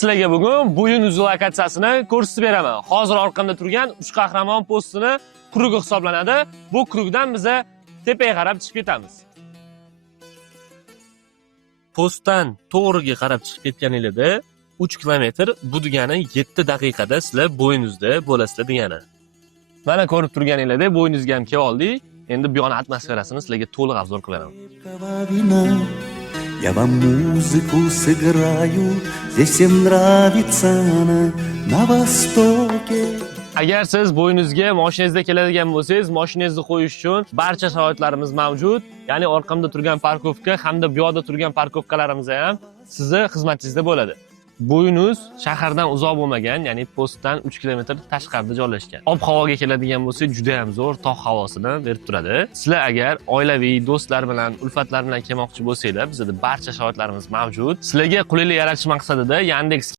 Sizlarga bugun bo'yin uzi lokatsiyasini ko'rsatib beraman. Hozir orqamda turgan 3 qahramon postini qurugi hisoblanadi. Bu quruqdan biza tepaga qarab chiqib ketamiz. Postdan to'g'riga qarab chiqib ketganingizda 3 kilometr, bu degani 7 daqiqada sizlar bo'yin uzda bo'lasizlar degani. Mana ko'rib turganingizda bo'yin uzga ham kelib oldik. Endi bu yon atmosferasini sizlarga to'liq obzor qilib beraman. Я вам музыку сыграю, здесь всем нравится она, на востоке. Agar siz bo'yningizga mashinangizda keladigan bo'lsangiz, mashinangizni qo'yish uchun barcha sharoitlarimiz mavjud. Ya'ni orqamda turgan parkovka hamda bu yoqda turgan parkovkalarimiz ham sizni xizmatingizda bo'ladi. Bo'yinuz shahardan uzoq bo'lmagan, ya'ni postdan 3 kilometr tashqarida joylashgan. Ob-havoga keladigan bo'lsa, juda ham zo'r tog' havosini berib turadi. Sizlar agar oilaviy, do'stlar bilan, ulfatlar bilan kelmoqchi bo'lsanglar, bizda barcha sharoitlarimiz mavjud. Sizlarga qulaylik yaratish maqsadida Yandex